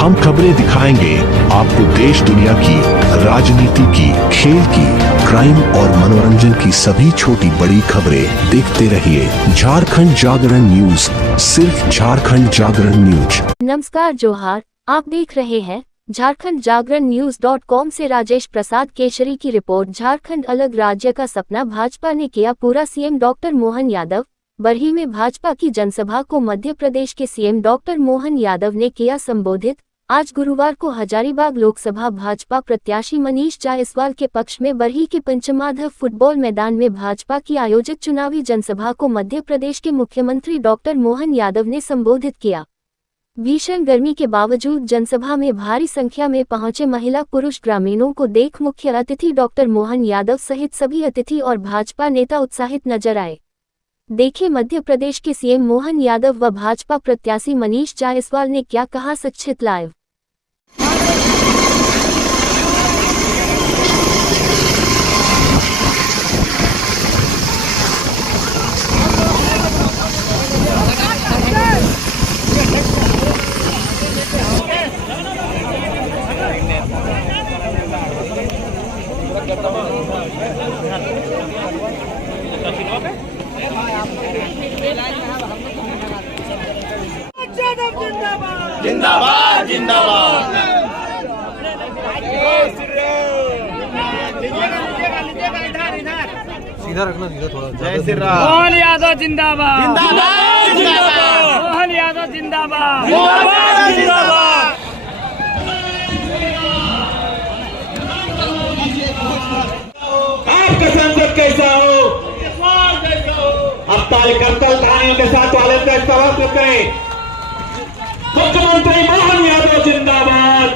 हम खबरें दिखाएंगे आपको देश दुनिया की, राजनीति की, खेल की, क्राइम और मनोरंजन की सभी छोटी बड़ी खबरें। देखते रहिए झारखंड जागरण न्यूज, सिर्फ झारखंड जागरण न्यूज। नमस्कार, जोहार। आप देख रहे हैं झारखंड जागरण न्यूज.com से राजेश प्रसाद केशरी की रिपोर्ट। झारखंड अलग राज्य का सपना भाजपा ने किया पूरा। सीएम डॉक्टर मोहन यादव बरही में भाजपा की जनसभा को मध्य प्रदेश के सीएम डॉक्टर मोहन यादव ने किया संबोधित। आज गुरुवार को हजारीबाग लोकसभा भाजपा प्रत्याशी मनीष जायसवाल के पक्ष में बरही के पंचमाधव फुटबॉल मैदान में भाजपा की आयोजित चुनावी जनसभा को मध्य प्रदेश के मुख्यमंत्री डॉक्टर मोहन यादव ने संबोधित किया। भीषण गर्मी के बावजूद जनसभा में भारी संख्या में पहुंचे महिला पुरुष ग्रामीणों को देख मुख्य अतिथि डॉक्टर मोहन यादव सहित सभी अतिथि और भाजपा नेता उत्साहित नजर आए। देखिए मध्य प्रदेश के सीएम मोहन यादव व भाजपा प्रत्याशी मनीष जायसवाल ने क्या कहा। सचित लाइव। जिंदाबाद जिंदाबाद। सीधा रखना, सीधा थोड़ा। जय श्री राम। मोहन यादव जिंदाबाद जिंदाबाद जिंदाबाद। मोहन यादव जिंदाबाद जिंदाबाद जिंदाबाद। आपका संसद कैसा हो? अब कार्यकर्ता थानियों के साथ वाले का इस्तेमाल करें। मुख्यमंत्री मोहन यादव जिंदाबाद।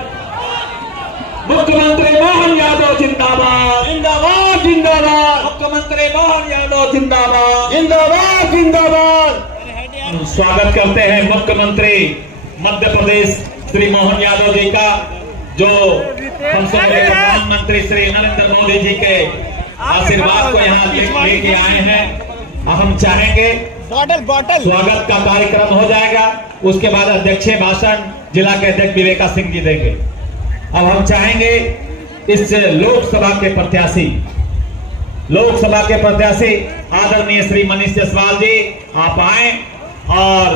मुख्यमंत्री मोहन यादव जिंदाबाद जिंदाबाद जिंदाबाद। मुख्यमंत्री मोहन यादव जिंदाबाद जिंदाबाद जिंदाबाद। स्वागत करते हैं मुख्यमंत्री मध्य प्रदेश श्री मोहन यादव जी का, जो हम सब प्रधानमंत्री श्री नरेंद्र मोदी जी के आशीर्वाद को यहाँ लेके आए हैं। हम चाहेंगे स्वागत का कार्यक्रम हो जाएगा, उसके बाद अध्यक्ष भाषण जिला के अध्यक्ष विवेका सिंह जी देंगे। अब हम चाहेंगे इस लोकसभा के प्रत्याशी आदरणीय श्री मनीष जायसवाल जी आप आए और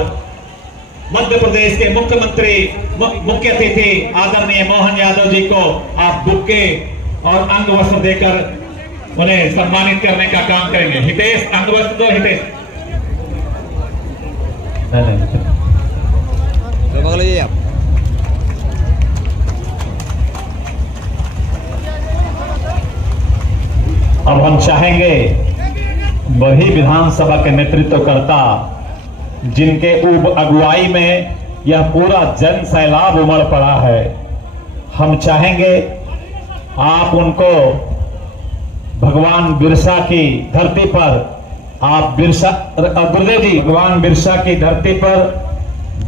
मध्य प्रदेश के मुख्य अतिथि आदरणीय मोहन यादव जी को आप बुक्के और अंग वस्त्र देकर उन्हें सम्मानित करने का काम करेंगे। हितेश, अंग वस्त्र दो। हितेश आप अब हम चाहेंगे वही विधानसभा के नेतृत्वकर्ता जिनके अगुवाई में यह पूरा जन सैलाब उमड़ पड़ा है, हम चाहेंगे आप उनको भगवान बिरसा की धरती पर, आप गुरुदेव जी भगवान बिरसा की धरती पर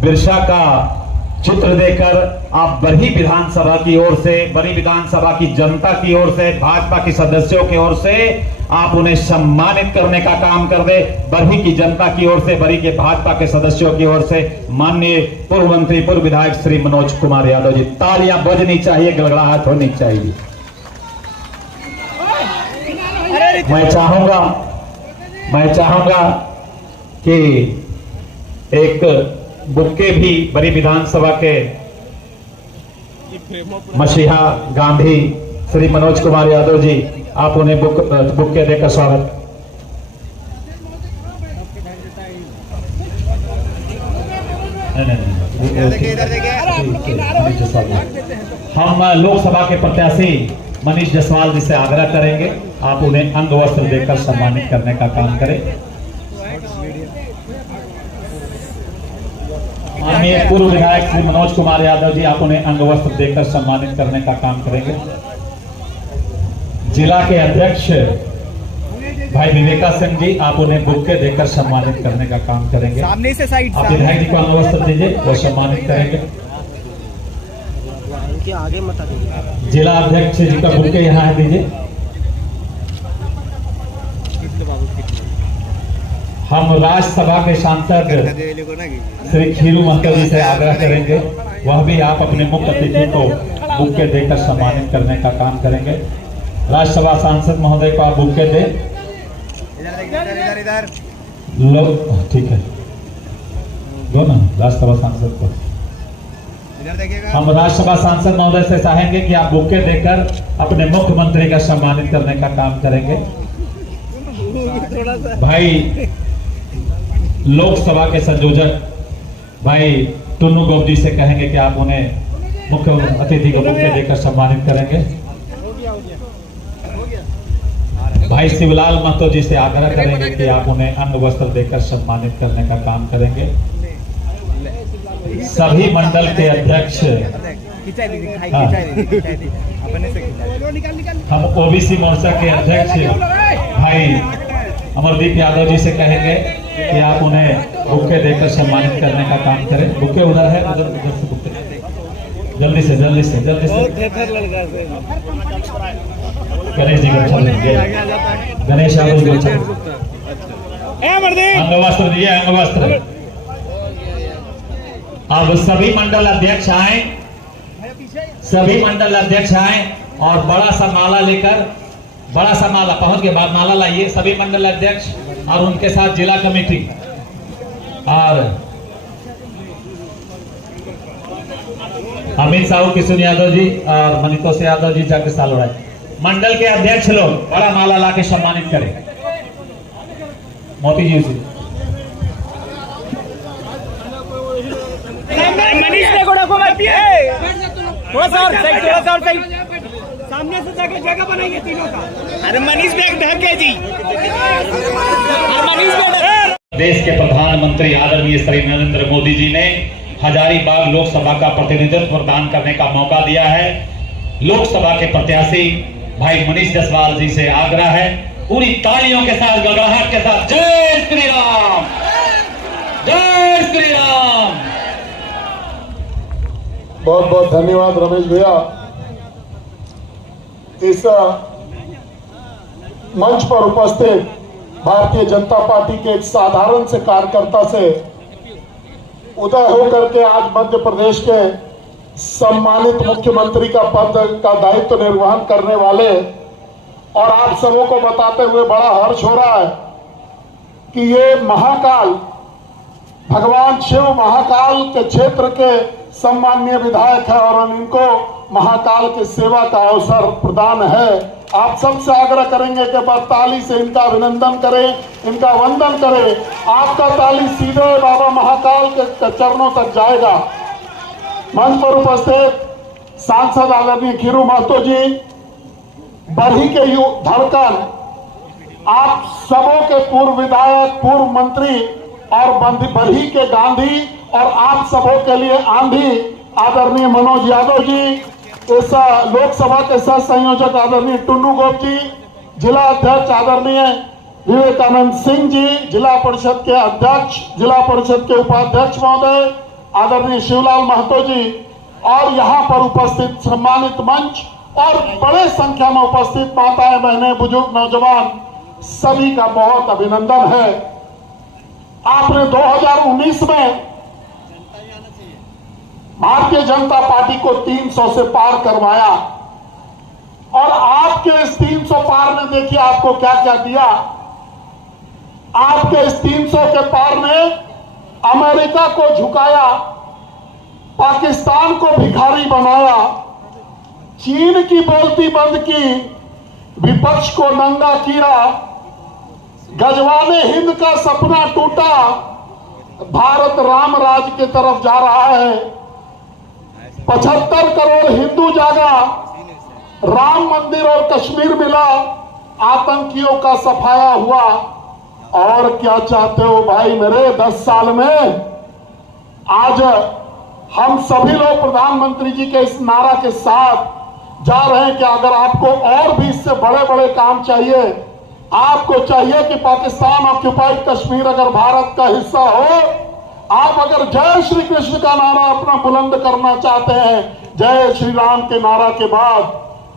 बिरसा का चित्र देकर आप बरही विधानसभा की ओर से, बरही विधानसभा की जनता की ओर से, भाजपा के सदस्यों की ओर से आप उन्हें सम्मानित करने का काम कर दे। बरही की जनता की ओर से, बरही के भाजपा के सदस्यों की ओर से माननीय पूर्व मंत्री, पूर्व विधायक श्री मनोज कुमार यादव जी, तालियां बजनी चाहिए, गड़गड़ाहट होनी चाहिए। मैं चाहूंगा कि एक बुक्के भी बड़ी विधानसभा के मसीहा गांधी श्री मनोज कुमार यादव जी, आप उन्हें बुक्के देकर स्वागत। हम लोकसभा के प्रत्याशी मनीष जायसवाल जी से आग्रह करेंगे आप उन्हें अंग वस्त्र देकर सम्मानित करने का काम करें। माननीय पूर्व विधायक श्री मनोज कुमार यादव जी, आप उन्हें अंग वस्त्र देकर सम्मानित करने का काम करेंगे। जिला के अध्यक्ष भाई विवेका सिंह जी, आप उन्हें बुक्के देकर सम्मानित करने का काम करेंगे। सामने से साइड आप विधायक जी को अंग वस्त्र दीजिए, वो सम्मानित करेंगे। आगे मत आइए। जिला अध्यक्ष जी का बुक्के यहाँ है, दीजिए। हम राज्यसभा के सांसद श्री खीरू महतो जी से आग्रह करेंगे, वह भी आप अपने मुख्य अतिथि को बुके देकर सम्मानित करने का काम करेंगे। राज्यसभा सांसद महोदय को आप बुके दे लो, ठीक है, दो ना राज्यसभा सांसद को। हम राज्यसभा सांसद महोदय से चाहेंगे कि आप बुके देकर अपने मुख्यमंत्री का सम्मानित करने का काम करेंगे। भाई लोकसभा के संयोजक भाई टुन्नू गोप जी से कहेंगे कि आप उन्हें मुख्य अतिथि को बुके देकर सम्मानित करेंगे। भाई शिवलाल महतो जी से आग्रह करेंगे कि आप उन्हें अंग वस्त्र देकर सम्मानित करने का काम करेंगे। सभी मंडल के अध्यक्ष, हम ओबीसी मोर्चा के अध्यक्ष भाई अमरदीप यादव जी से कहेंगे कि आप उन्हें बुके देकर सम्मानित करने का काम करें। बुके उधर है, उधर से बुके जल्दी से गणेश जी को गणेश यादव जी को अंग वस्त्र दिए, अंग वस्त्र। अब सभी मंडल अध्यक्ष आए, सभी मंडल अध्यक्ष आए और बड़ा सा माला लेकर, बड़ा सा माला पहुंच के बाद माला लाइए सभी मंडल अध्यक्ष और उनके साथ जिला कमेटी और अमित साहू, किशोर यादव जी और मनीतोष यादव जी जाके साल उड़ाए। मंडल के अध्यक्ष लोग बड़ा माला ला के सम्मानित करें। मोती जी से मनीष ने को रखो भाई, थोड़ा सा और साइड, थोड़ा सा और साइड, सामने से जाके जगह बनाइए तीनों का। अरे मनीष बैग ढके जी, मनीष बैग। देश के प्रधानमंत्री आदरणीय श्री नरेंद्र मोदी जी ने हजारीबाग लोकसभा का प्रतिनिधित्व प्रदान करने का मौका दिया है। लोकसभा के प्रत्याशी भाई मनीष जायसवाल जी से आग्रह है, पूरी तालियों के साथ, गड़गड़ाहट के साथ, जय श्री राम, जय श्री राम। बहुत बहुत धन्यवाद रमेश भैया। इस मंच पर उपस्थित भारतीय जनता पार्टी के एक साधारण से कार्यकर्ता से उदय होकर के आज मध्य प्रदेश के सम्मानित मुख्यमंत्री का पद का दायित्व निर्वहन करने वाले, और आप सबों को बताते हुए बड़ा हर्ष हो रहा है कि ये महाकाल, भगवान शिव महाकाल के क्षेत्र के सम्माननीय विधायक है और इनको महाकाल की सेवा का अवसर प्रदान है। आप सबसे आग्रह करेंगे कि बस ताली से इनका अभिनंदन करें, इनका वंदन करें। आपका ताली सीधे बाबा महाकाल के चरणों तक जाएगा। मंच पर उपस्थित सांसद आदरणीय खीरू महतो जी, बरही के धड़कन, आप सबों के पूर्व विधायक, पूर्व मंत्री और बरही के गांधी और आप सबों के लिए आंधी आदरणीय मनोज यादव जी, इस लोकसभा के सह संयोजक आदरणीय टुन्नू गोप जी, जिला अध्यक्ष आदरणीय विवेकानंद सिंह जी, जिला परिषद के अध्यक्ष, जिला परिषद के उपाध्यक्ष महोदय आदरणीय शिवलाल महतो जी, और यहाँ पर उपस्थित सम्मानित मंच और बड़े संख्या में उपस्थित माताएं, बहनें, बुजुर्ग, नौजवान, सभी का बहुत अभिनंदन है। आपने 2019 में भारतीय जनता पार्टी को 300 से पार करवाया और आपके इस 300 पार ने देखिए आपको क्या क्या दिया। आपके इस 300 के पार ने अमेरिका को झुकाया, पाकिस्तान को भिखारी बनाया, चीन की बोलती बंद की, विपक्ष को नंगा किया, गजवाने हिंद का सपना टूटा, भारत राम राज की तरफ जा रहा है। 75 करोड़ हिंदू जागा, राम मंदिर और कश्मीर मिला, आतंकियों का सफाया हुआ। और क्या चाहते हो भाई मेरे? 10 साल में आज हम सभी लोग प्रधानमंत्री जी के इस नारा के साथ जा रहे हैं कि अगर आपको और भी इससे बड़े बड़े काम चाहिए, आपको चाहिए कि पाकिस्तान ऑक्युपाइड कश्मीर अगर भारत का हिस्सा हो, आप अगर जय श्री कृष्ण का नारा अपना बुलंद करना चाहते हैं, जय श्री राम के नारा के बाद,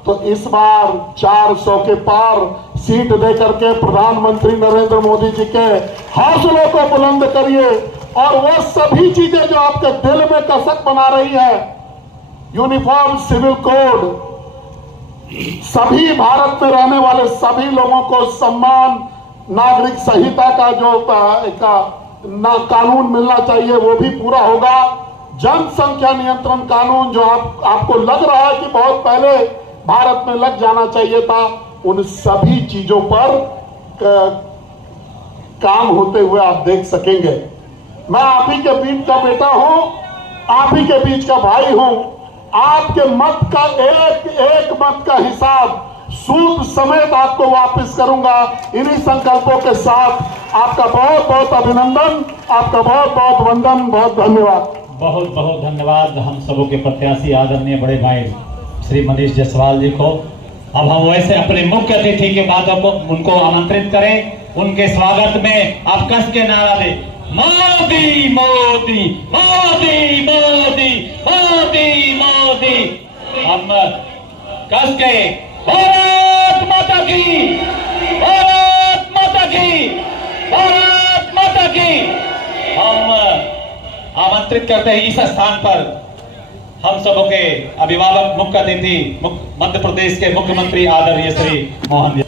तो इस बार 400 के पार सीट देकर के प्रधानमंत्री नरेंद्र मोदी जी के हौसलों को बुलंद करिए और वो सभी चीजें जो आपके दिल में कसक बना रही है, यूनिफॉर्म सिविल कोड, सभी भारत में रहने वाले सभी लोगों को सम्मान, नागरिक संहिता का जो कानून मिलना चाहिए वो भी पूरा होगा। जनसंख्या नियंत्रण कानून जो आपको लग रहा है कि बहुत पहले भारत में लग जाना चाहिए था, उन सभी चीजों पर काम होते हुए आप देख सकेंगे। मैं आप ही के बीच का बेटा हूं, आप ही के बीच का भाई हूं। आपके मत का एक एक मत का हिसाब सूद समेत आपको वापस करूंगा। इन्हीं संकल्पों के साथ आपका बहुत बहुत अभिनंदन, आपका बहुत बहुत वंदन, बहुत धन्यवाद। बहुत बहुत धन्यवाद हम सबों के प्रत्याशी आदरणीय बड़े भाई श्री मनीष जायसवाल जी को। अब हम वैसे अपने मुख्य अतिथि के बाद उनको आमंत्रित करें। उनके स्वागत में आप कस के नारा दें, मोदी मोदी मोदी मोदी मोदी मोदी। हम कस के भारत माता की, भारत माता की, भारत माता की। हम आमंत्रित करते हैं इस स्थान पर हम सबों के अभिभावक मुख्य अतिथि मध्य प्रदेश के मुख्यमंत्री आदरणीय श्री मोहन।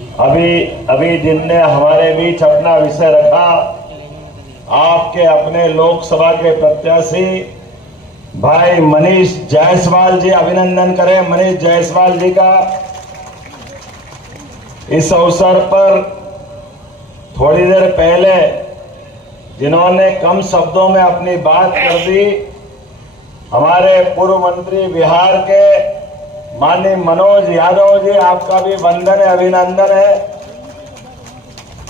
अभी जिनने हमारे बीच अपना विषय रखा, आपके अपने लोकसभा के प्रत्याशी भाई मनीष जायसवाल जी, अभिनंदन करें मनीष जायसवाल जी का। इस अवसर पर थोड़ी देर पहले जिन्होंने कम शब्दों में अपनी बात कर दी, हमारे पूर्व मंत्री बिहार के माननीय मनोज यादव जी, आपका भी वंदन है, अभिनंदन है।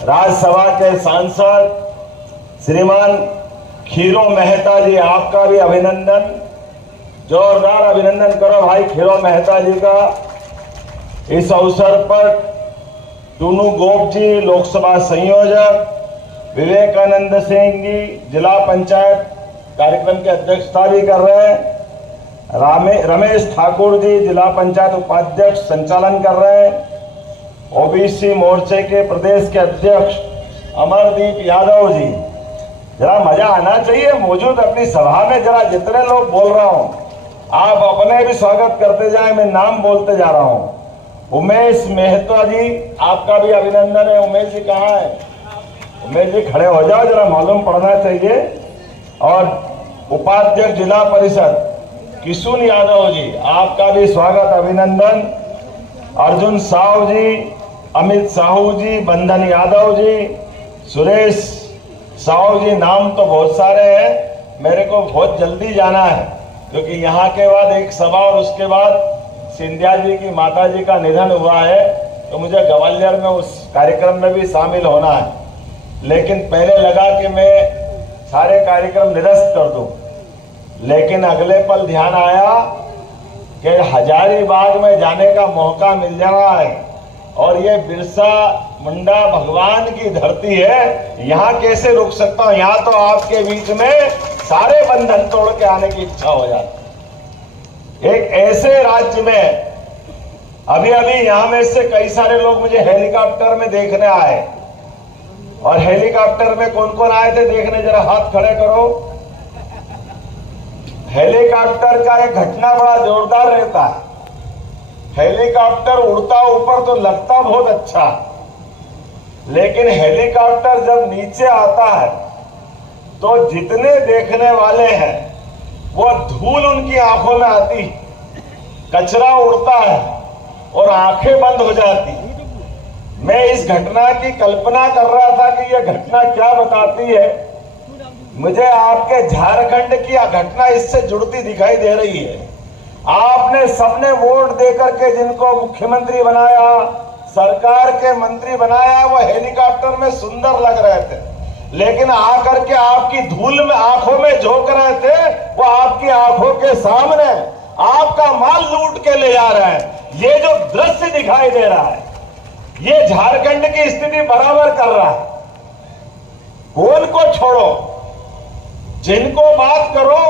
राज्यसभा के सांसद श्रीमान खीरो मेहता जी, आपका भी अभिनंदन, जोरदार अभिनंदन करो भाई खीरो मेहता जी का। इस अवसर पर टूनू गोप जी लोकसभा संयोजक, विवेकानंद सिंह जी जिला पंचायत कार्यक्रम की अध्यक्षता भी कर रहे हैं, रमेश ठाकुर जी जिला पंचायत उपाध्यक्ष संचालन कर रहे हैं, ओबीसी मोर्चे के प्रदेश के अध्यक्ष अमरदीप यादव जी। जरा मजा आना चाहिए मौजूद अपनी सभा में, जरा जितने लोग बोल रहा हूं आप अपने भी स्वागत करते जाए, मैं नाम बोलते जा रहा हूं। उमेश मेहता जी, आपका भी अभिनंदन है। उमेश जी कहाँ है? उमेश जी खड़े हो जाओ, जरा मालूम पड़ना चाहिए। और उपाध्यक्ष जिला परिषद किशुन यादव जी, आपका भी स्वागत, अभिनंदन। अर्जुन साहू जी, अमित साहू जी, बंधन यादव जी, सुरेश साहू जी, नाम तो बहुत सारे हैं। मेरे को बहुत जल्दी जाना है क्योंकि यहाँ के बाद एक सभा और उसके बाद सिंधिया जी की माता जी का निधन हुआ है, तो मुझे ग्वालियर में उस कार्यक्रम में भी शामिल होना है। लेकिन पहले लगा कि मैं सारे कार्यक्रम निरस्त कर दूं, लेकिन अगले पल ध्यान आया कि हजारीबाग में जाने का मौका मिल रहा है और ये बिरसा मुंडा भगवान की धरती है, यहाँ कैसे रुक सकता हूँ। यहाँ तो आपके बीच में सारे बंधन तोड़ के आने की इच्छा हो जाती। एक ऐसे राज्य में अभी यहाँ में से कई सारे लोग मुझे हेलीकॉप्टर में देखने आए, और हेलीकॉप्टर में कौन कौन आए थे देखने, जरा हाथ खड़े करो। हेलीकॉप्टर का एक घटना बड़ा जोरदार रहता है। हेलीकॉप्टर उड़ता ऊपर तो लगता बहुत अच्छा, लेकिन हेलीकॉप्टर जब नीचे आता है तो जितने देखने वाले हैं वो धूल उनकी आंखों में आती, कचरा उड़ता है और आंखें बंद हो जाती। मैं इस घटना की कल्पना कर रहा था कि यह घटना क्या बताती है। मुझे आपके झारखंड की घटना इससे जुड़ती दिखाई दे रही है। आपने सबने वोट देकर के जिनको मुख्यमंत्री बनाया, सरकार के मंत्री बनाया, वो हेलीकॉप्टर में सुंदर लग रहे थे, लेकिन आकर के आपकी धूल में आंखों में झोंक रहे थे। वो आपकी आंखों के सामने आपका माल लूट के ले जा रहे हैं। ये जो दृश्य दिखाई दे रहा है, ये झारखंड की स्थिति बराबर कर रहा है। कौन को छोड़ो, जिनको बात करो।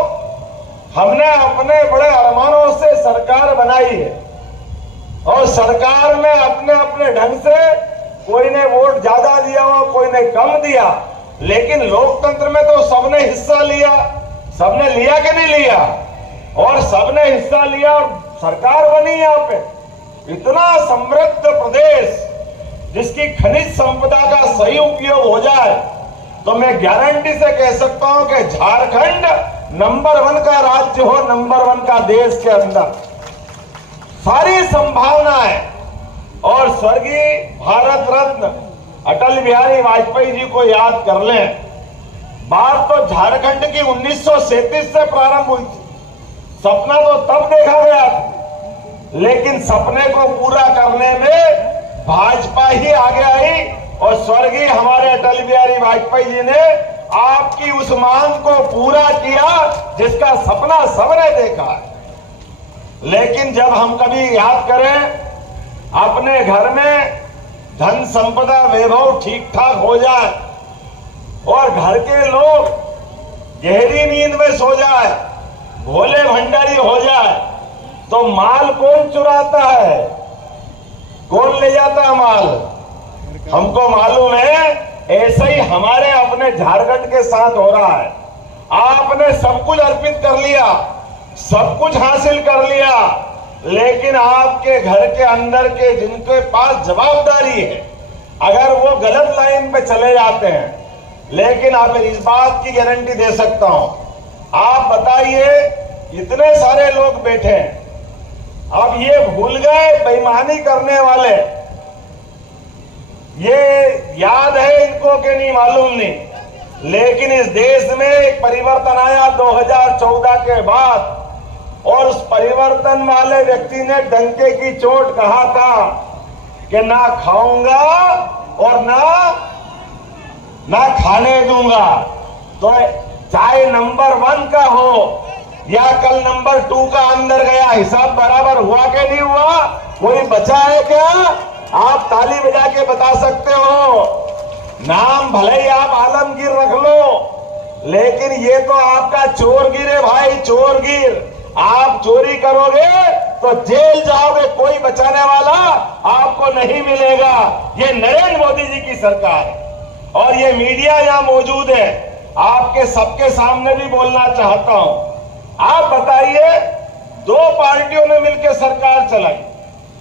हमने अपने बड़े अरमानों से सरकार बनाई है और सरकार में अपने अपने ढंग से कोई ने वोट ज्यादा दिया हो, कोई ने कम दिया, लेकिन लोकतंत्र में तो सबने हिस्सा लिया। सबने लिया कि नहीं लिया? और सबने हिस्सा लिया और सरकार बनी। यहाँ पे इतना समृद्ध प्रदेश जिसकी खनिज संपदा का सही उपयोग हो जाए तो मैं गारंटी से कह सकता हूं कि झारखंड नंबर 1 का राज्य हो, नंबर 1 का देश के अंदर। सारी संभावनाएं। और स्वर्गीय भारत रत्न अटल बिहारी वाजपेयी जी को याद कर लें। बात तो झारखंड की 1937 से प्रारंभ हुई थी। सपना तो तब देखा गया था, लेकिन सपने को पूरा करने में भाजपा ही आगे आई और स्वर्गीय हमारे अटल बिहारी वाजपेयी जी ने आपकी उस मांग को पूरा किया जिसका सपना सबने देखा है। लेकिन जब हम कभी याद करें अपने घर में धन संपदा वैभव ठीक ठाक हो जाए और घर के लोग गहरी नींद में सो जाए, भोले भंडारी हो जाए, तो माल कौन चुराता है? कौन ले जाता है माल? हमको मालूम है। ऐसे ही हमारे अपने झारखंड के साथ हो रहा है। आपने सब कुछ अर्पित कर लिया, सब कुछ हासिल कर लिया, लेकिन आपके घर के अंदर के जिनके पास जवाबदारी है, अगर वो गलत लाइन पे चले जाते हैं, लेकिन आप इस बात की गारंटी दे सकता हूं, आप बताइए इतने सारे लोग बैठे हैं, अब ये भूल गए बेईमानी करने वाले, ये याद है इनको कि नहीं मालूम नहीं, लेकिन इस देश में एक परिवर्तन आया 2014 के बाद और उस परिवर्तन वाले व्यक्ति ने डंके की चोट कहा था कि ना खाऊंगा और ना खाने दूंगा। तो चाहे नंबर 1 का हो या कल नंबर 2 का अंदर गया, हिसाब बराबर हुआ कि नहीं हुआ? कोई बचा है क्या? आप ताली बजा के बता सकते हो। नाम भले ही आप आलमगीर रख लो, लेकिन ये तो आपका चोरगिर है भाई, चोरगिर। आप चोरी करोगे तो जेल जाओगे, कोई बचाने वाला आपको नहीं मिलेगा। ये नरेंद्र मोदी जी की सरकार है और ये मीडिया यहां मौजूद है, आपके सबके सामने भी बोलना चाहता हूं। आप बताइए, 2 पार्टियों ने मिलकर सरकार चलाई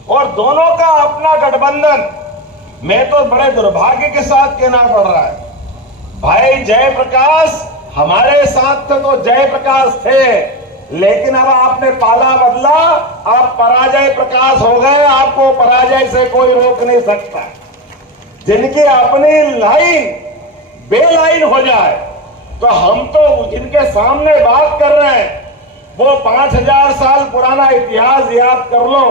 और दोनों का अपना गठबंधन, मैं तो बड़े दुर्भाग्य के साथ कहना पड़ रहा है भाई, जयप्रकाश हमारे साथ थे तो जयप्रकाश थे, लेकिन अब आपने पाला बदला, आप पराजय प्रकाश हो गए। आपको पराजय से कोई रोक नहीं सकता। जिनकी अपनी लाइन बेलाइन हो जाए तो हम तो जिनके सामने बात कर रहे हैं वो 5000 साल पुराना इतिहास याद कर लो।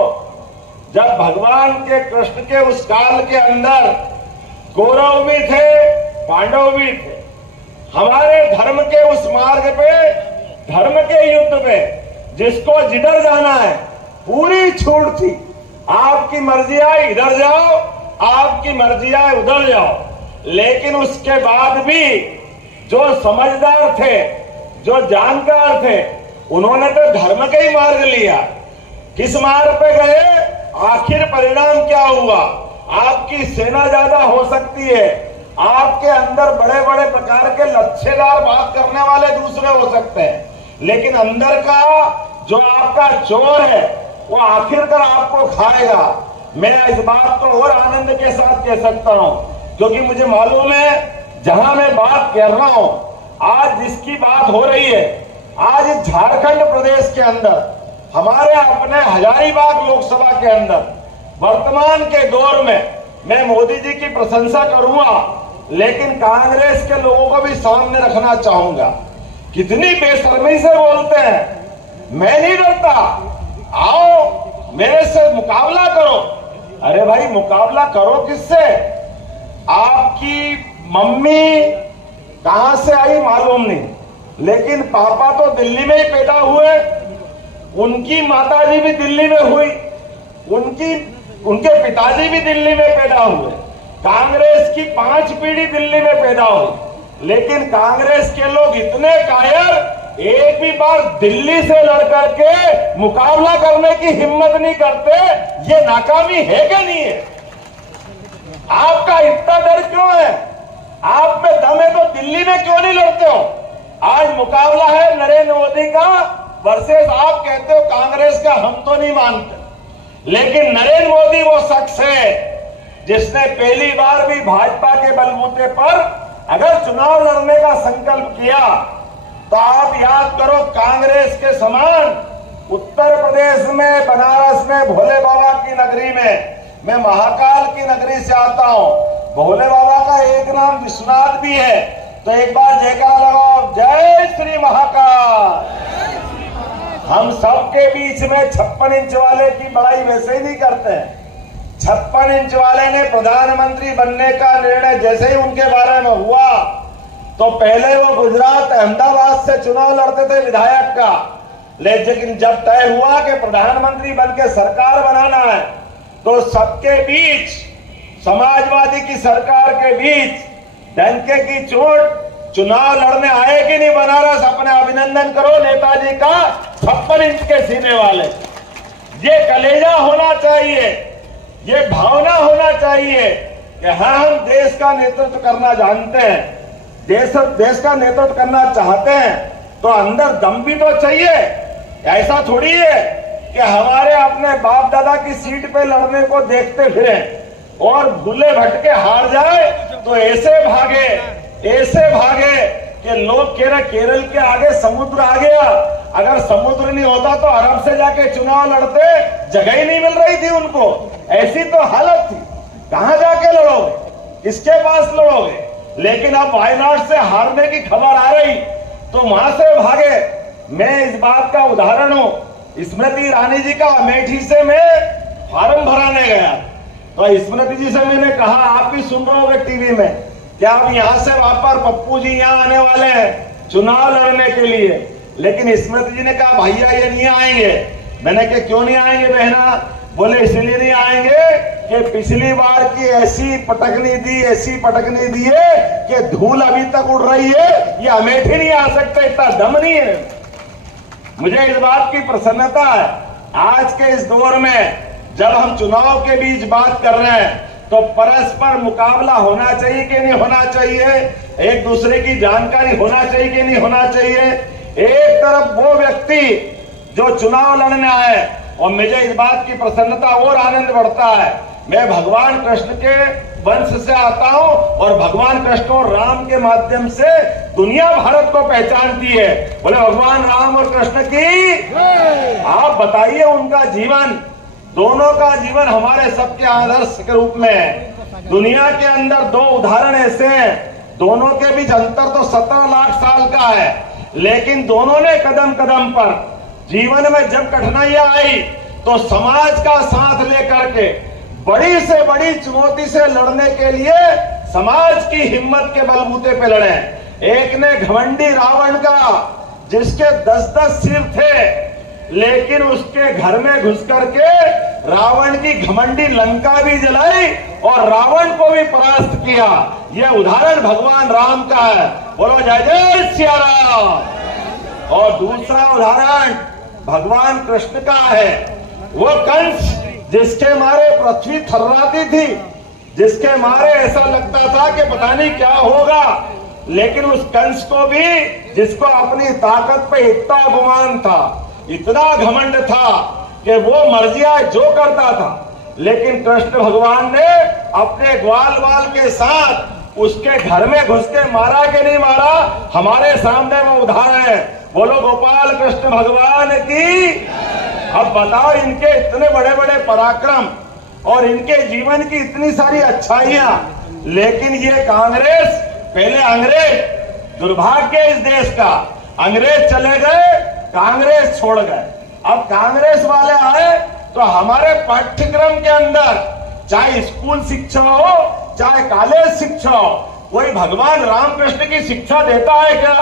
जब भगवान के कृष्ण के उस काल के अंदर कौरव भी थे, पांडव भी थे। हमारे धर्म के उस मार्ग पे, धर्म के युद्ध में जिसको जिधर जाना है पूरी छूट थी। आपकी मर्जी आए इधर जाओ, आपकी मर्जी आए उधर जाओ, लेकिन उसके बाद भी जो समझदार थे, जो जानकार थे, उन्होंने तो धर्म का ही मार्ग लिया। किस मार्ग पे गए? आखिर परिणाम क्या हुआ? आपकी सेना ज्यादा हो सकती है, आपके अंदर बड़े बड़े प्रकार के लच्छेदार बात करने वाले दूसरे हो सकते हैं, लेकिन अंदर का जो आपका चोर है वो आखिरकार आपको खाएगा। मैं इस बात को और आनंद के साथ कह सकता हूं, क्योंकि मुझे मालूम है जहां मैं बात कर रहा हूं, आज जिसकी बात हो रही है, आज झारखंड प्रदेश के अंदर, हमारे अपने हजारीबाग लोकसभा के अंदर, वर्तमान के दौर में मैं मोदी जी की प्रशंसा करूंगा, लेकिन कांग्रेस के लोगों को भी सामने रखना चाहूंगा। कितनी बेशर्मी से बोलते हैं। मैं नहीं डरता, आओ मेरे से मुकाबला करो। अरे भाई, मुकाबला करो किससे? आपकी मम्मी कहां से आई मालूम नहीं, लेकिन पापा तो दिल्ली में ही पैदा हुए, उनकी माताजी भी दिल्ली में हुई, उनके पिताजी भी दिल्ली में पैदा हुए, कांग्रेस की 5 पीढ़ी दिल्ली में पैदा हुई, लेकिन कांग्रेस के लोग इतने कायर, एक भी बार दिल्ली से लड़ करके मुकाबला करने की हिम्मत नहीं करते। ये नाकामी है क्या नहीं है? आपका इतना डर क्यों है? आप में दम है तो दिल्ली में क्यों नहीं लड़ते हो? आज मुकाबला है नरेंद्र मोदी का वर्सेस आप कहते हो कांग्रेस का। हम तो नहीं मानते, लेकिन नरेंद्र मोदी वो शख्स है जिसने पहली बार भी भाजपा के बलबूते पर अगर चुनाव लड़ने का संकल्प किया तो आप याद करो, कांग्रेस के समान उत्तर प्रदेश में, बनारस में, भोले बाबा की नगरी में, मैं महाकाल की नगरी से आता हूं, भोले बाबा का एक नाम विश्वनाथ भी है, तो एक बार जयकारा लगाओ, जय श्री महाकाल। हम सबके बीच में 56 इंच वाले की बड़ाई वैसे ही नहीं करते हैं। 56 इंच वाले ने प्रधानमंत्री बनने का निर्णय जैसे ही उनके बारे में हुआ तो पहले वो गुजरात, अहमदाबाद से चुनाव लड़ते थे विधायक का, लेकिन जब तय हुआ कि प्रधानमंत्री बनके सरकार बनाना है तो सबके बीच, समाजवादी की सरकार के बीच डंके की चोट चुनाव लड़ने आए कि नहीं बनारस? अपने अभिनंदन करो नेताजी का 56 इंच के सीने वाले। ये कलेजा होना चाहिए, ये भावना होना चाहिए कि हाँ, हम देश का नेतृत्व करना जानते हैं, देश का नेतृत्व करना चाहते हैं, तो अंदर दम भी तो चाहिए। ऐसा थोड़ी है कि हमारे अपने बाप दादा की सीट पे लड़ने को देखते फिरे और दुल्हे भटके हार जाए तो ऐसे भागे कि लोग कह रहे केरल के आगे समुद्र आ गया। अगर समुद्र नहीं होता तो अरब से जाके चुनाव लड़ते, जगह ही नहीं मिल रही थी उनको, ऐसी तो हालत थी। कहां जाके लड़ोगे, किसके पास लड़ोगे? लेकिन अब वायनाड से हारने की खबर आ रही तो वहां से भागे। मैं इस बात का उदाहरण हूं, स्मृति ईरानी जी का अमेठी से मैं फॉर्म भराने गया तो स्मृति जी से मैंने कहा, आप भी सुन रहे होंगे टीवी में, क्या अब यहां से वापस पप्पू जी यहां आने वाले हैं चुनाव लड़ने के लिए? लेकिन स्मृति जी ने कहा, भैया ये नहीं आएंगे। मैंने कहा क्यों नहीं आएंगे बहना? बोले इसलिए नहीं आएंगे कि पिछली बार की ऐसी पटकनी दी है कि धूल अभी तक उड़ रही है, ये अमेठी नहीं आ सकते, इतना दम नहीं है। मुझे इस बात की प्रसन्नता है, आज के इस दौर में जब हम चुनाव के बीच बात कर रहे हैं तो परस्पर मुकाबला होना चाहिए कि नहीं होना चाहिए, एक दूसरे की जानकारी होना चाहिए कि नहीं होना चाहिए। एक तरफ वो व्यक्ति जो चुनाव लड़ने आए, और मुझे इस बात की प्रसन्नता और आनंद बढ़ता है, मैं भगवान कृष्ण के वंश से आता हूं और भगवान कृष्ण और राम के माध्यम से दुनिया भारत को पहचानती है। बोले भगवान राम और कृष्ण की। आप बताइए, उनका जीवन, दोनों का जीवन हमारे सबके आदर्श के रूप में है। दुनिया के अंदर दो उदाहरण ऐसे हैं, दोनों के बीच अंतर तो 17 लाख साल का है, लेकिन दोनों ने कदम कदम पर जीवन में जब कठिनाइयां आई तो समाज का साथ लेकर के बड़ी से बड़ी चुनौती से लड़ने के लिए समाज की हिम्मत के बलबूते पे लड़े। एक ने घमंडी रावण का, जिसके 10-10 सिर थे, लेकिन उसके घर में घुस करके रावण की घमंडी लंका भी जलाई और रावण को भी परास्त किया। यह उदाहरण भगवान राम का है। बोलो जय जय सिया राम। और दूसरा उदाहरण भगवान कृष्ण का है, वो कंस जिसके मारे पृथ्वी थर्राती थी, जिसके मारे ऐसा लगता था कि पता नहीं क्या होगा, लेकिन उस कंस को भी, जिसको अपनी ताकत पे इतना गुमान था, इतना घमंड था कि वो मर्जियां जो करता था, लेकिन कृष्ण भगवान ने अपने ग्वाल बाल के साथ उसके घर में घुस के मारा कि नहीं मारा, हमारे सामने वो उदाहरण है। बोलो गोपाल कृष्ण भगवान की। अब बताओ, इनके इतने बड़े बड़े पराक्रम और इनके जीवन की इतनी सारी अच्छाइयां, लेकिन ये कांग्रेस, पहले अंग्रेज, दुर्भाग्य इस देश का, अंग्रेज चले गए, कांग्रेस छोड़ गए। अब कांग्रेस वाले आए तो हमारे पाठ्यक्रम के अंदर, चाहे स्कूल शिक्षा हो चाहे कॉलेज शिक्षा हो, कोई भगवान रामकृष्ण की शिक्षा देता है क्या?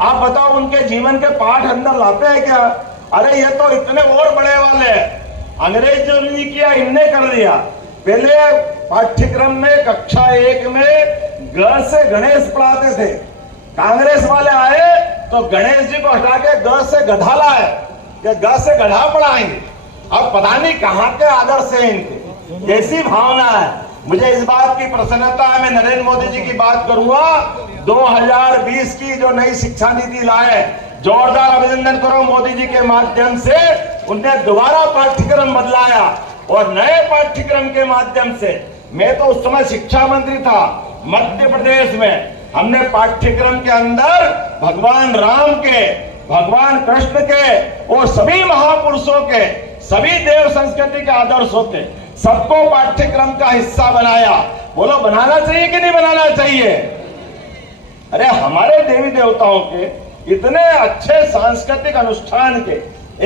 आप बताओ, उनके जीवन के पाठ अंदर लाते हैं क्या? अरे ये तो इतने और बड़े वाले हैं, अंग्रेज जो नहीं किया इनने कर दिया। पहले पाठ्यक्रम में कक्षा 1 में ग से गणेश पढ़ाते थे, कांग्रेस वाले आए तो गणेश जी को हटा के ग से गधा लाए, कि ग से गधा पढ़ाएंगे। अब पता नहीं कहां के आदर्श है इनके, कैसी भावना है। मुझे इस बात की प्रसन्नता है, मैं नरेंद्र मोदी जी की बात करूंगा। 2020 की जो नई शिक्षा नीति लाए, जोरदार अभिनंदन करो मोदी जी के माध्यम से। उनने दोबारा पाठ्यक्रम बदलाया और नए पाठ्यक्रम के माध्यम से, मैं तो उस समय शिक्षा मंत्री था मध्य प्रदेश में, हमने पाठ्यक्रम के अंदर भगवान राम के, भगवान कृष्ण के और सभी महापुरुषों के, सभी देव संस्कृति के आदर्शों के सबको पाठ्यक्रम का हिस्सा बनाया। बोलो बनाना चाहिए कि नहीं बनाना चाहिए? अरे हमारे देवी देवताओं के इतने अच्छे सांस्कृतिक अनुष्ठान के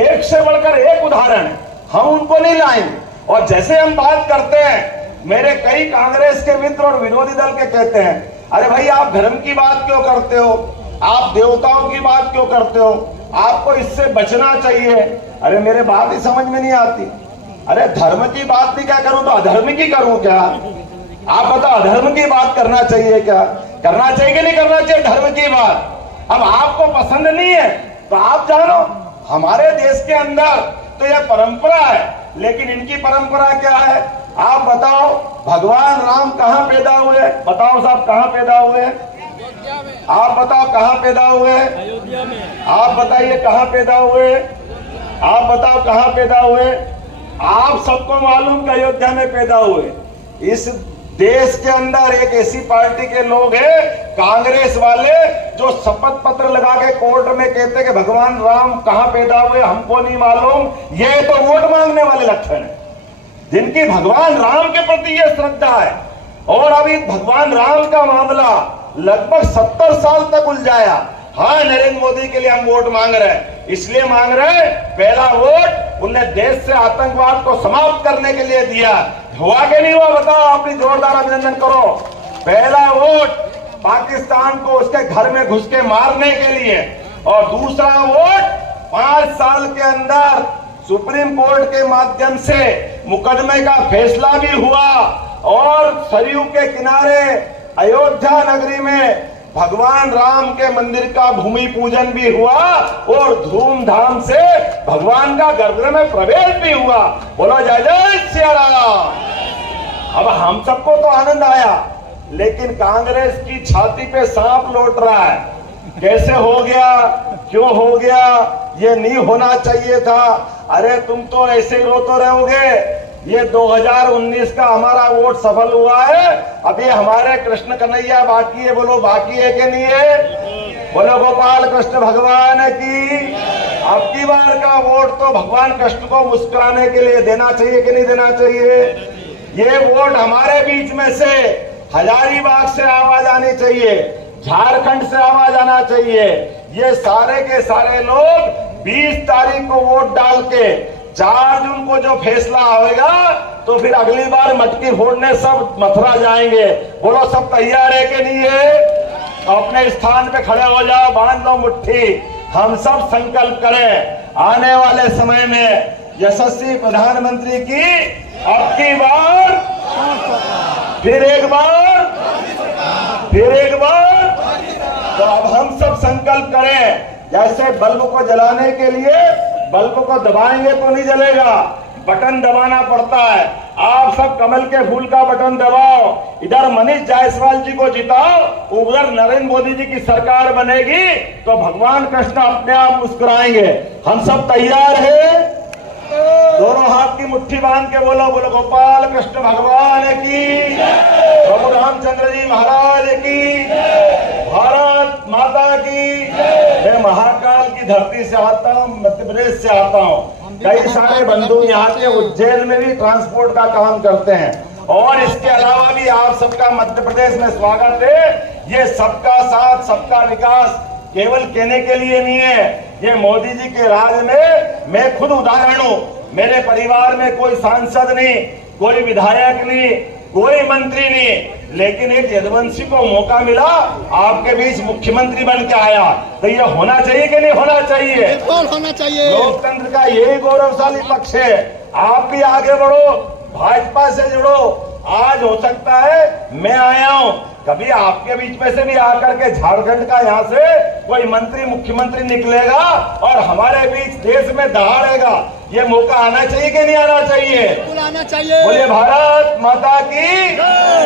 एक से बढ़कर एक उदाहरण है, हम उनको नहीं लाएंगे। और जैसे हम बात करते हैं, मेरे कई कांग्रेस के मित्र और विरोधी दल के कहते हैं, अरे भाई आप धर्म की बात क्यों करते हो, आप देवताओं की बात क्यों करते हो, आपको इससे बचना चाहिए। अरे मेरे बात ही समझ में नहीं आती। अरे धर्म की बात भी क्या करूं तो अधर्म की करूं क्या? आप बताओ, अधर्म की बात करना चाहिए क्या? करना चाहिए कि नहीं करना चाहिए धर्म की बात? अब आपको पसंद नहीं है तो आप जानो, हमारे देश के अंदर तो यह परंपरा है, लेकिन इनकी परंपरा क्या है? आप बताओ, भगवान राम कहां पैदा हुए? बताओ साहब, कहां पैदा हुए? आप बताओ कहां पैदा हुए? अयोध्या में। आप बताइए कहां पैदा हुए? आप बताओ कहां पैदा हुए? आप सबको मालूम कि अयोध्या में पैदा हुए। इस देश के अंदर एक ऐसी पार्टी के लोग हैं, कांग्रेस वाले, जो शपथ पत्र लगा के कोर्ट में कहते कि भगवान राम कहां पैदा हुए हमको नहीं मालूम। ये तो वोट मांगने वाले लक्षण हैं, जिनकी भगवान राम के प्रति ये श्रद्धा है। और अभी भगवान राम का मामला लगभग 70 साल तक उलझाया। हाँ, नरेंद्र मोदी के लिए हम वोट मांग रहे हैं, इसलिए मांग रहे हैं, पहला वोट उन्हें देश से आतंकवाद को समाप्त करने के लिए दिया। हुआ कि नहीं हुआ बताओ? अपनी जोरदार अभिनंदन करो। पहला वोट पाकिस्तान को उसके घर में घुस के मारने के लिए, और दूसरा वोट 5 साल के अंदर सुप्रीम कोर्ट के माध्यम से मुकदमे का फैसला भी हुआ और सरयू के किनारे अयोध्या नगरी में भगवान राम के मंदिर का भूमि पूजन भी हुआ और धूमधाम से भगवान का गर्भगृह में प्रवेश भी हुआ। बोलो जय जय श्री राम। अब हम सबको तो आनंद आया, लेकिन कांग्रेस की छाती पे सांप लौट रहा है। कैसे हो गया, क्यों हो गया, ये नहीं होना चाहिए था। अरे तुम तो ऐसे रोते रहोगे। ये 2019 का हमारा वोट सफल हुआ है, अभी हमारे कृष्ण कन्हैया बाकी है। बोलो बाकी है कि नहीं है? बोलो गोपाल कृष्ण भगवान की। अब की बार का वोट तो भगवान कृष्ण को मुस्कुराने के लिए देना चाहिए कि नहीं देना चाहिए? ये वोट हमारे बीच में से हजारीबाग से आवाज आनी चाहिए, झारखंड से आवाज आना चाहिए। ये सारे के सारे लोग 20 तारीख को वोट डाल के 4 जून को जो फैसला होगा तो फिर अगली बार मटकी फोड़ने सब मथुरा जाएंगे। बोलो सब तैयार है कि नहीं है? अपने स्थान पे खड़े हो जाओ, बांध लो मुट्ठी। हम सब संकल्प करें, आने वाले समय में यशस्वी प्रधानमंत्री की अब की बार, फिर एक बार, फिर एक बार। तो अब हम सब संकल्प करें, जैसे बल्ब को जलाने के लिए बल्ब को दबाएंगे तो नहीं जलेगा, बटन दबाना पड़ता है। आप सब कमल के फूल का बटन दबाओ, इधर मनीष जायसवाल जी को जिताओ, उधर नरेंद्र मोदी जी की सरकार बनेगी तो भगवान कृष्ण अपने आप मुस्कुराएंगे। हम सब तैयार हैं? दोनों हाथ की मुट्ठी बांध के बोलो, बोलो गोपाल कृष्ण भगवान की, प्रभु रामचंद्र जी महाराज की, भारत माता की। मैं महाकाल की धरती से आता हूँ, मध्य प्रदेश से आता हूँ। कई सारे बंधु यहाँ के उज्जैन में भी ट्रांसपोर्ट का काम करते हैं, और इसके अलावा भी आप सबका मध्य प्रदेश में स्वागत है। ये सबका साथ सबका विकास केवल कहने के लिए नहीं है, ये मोदी जी के राज में मैं खुद उदाहरण हूँ। मेरे परिवार में कोई सांसद नहीं, कोई विधायक नहीं, कोई मंत्री नहीं, लेकिन एक यदुवंशी को मौका मिला, आपके बीच मुख्यमंत्री बन के आया। तो ये होना चाहिए कि नहीं होना चाहिए? होना चाहिए। लोकतंत्र का यही गौरवशाली पक्ष है। आप भी आगे बढ़ो, भाजपा से जुड़ो, आज हो सकता है मैं आया हूं, कभी आपके बीच में से भी आकर के झारखंड का यहां से कोई मंत्री मुख्यमंत्री निकलेगा और हमारे बीच देश में दहाड़ेगा। ये मौका आना चाहिए कि नहीं आना चाहिए? आना चाहिए। बोलिए भारत माता की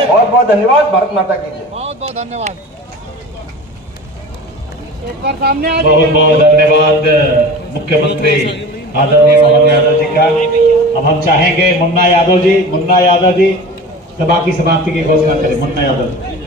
बहुत बहुत धन्यवाद। भारत माता की जय। बहुत बहुत धन्यवाद। एक बार सामने आ बहुत बहुत धन्यवाद मुख्यमंत्री आदरणीय मोहन यादव जी का। अब हम चाहेंगे मुन्ना यादव जी सभा की समाप्ति की घोषणा करें। मुन्ना यादव जी।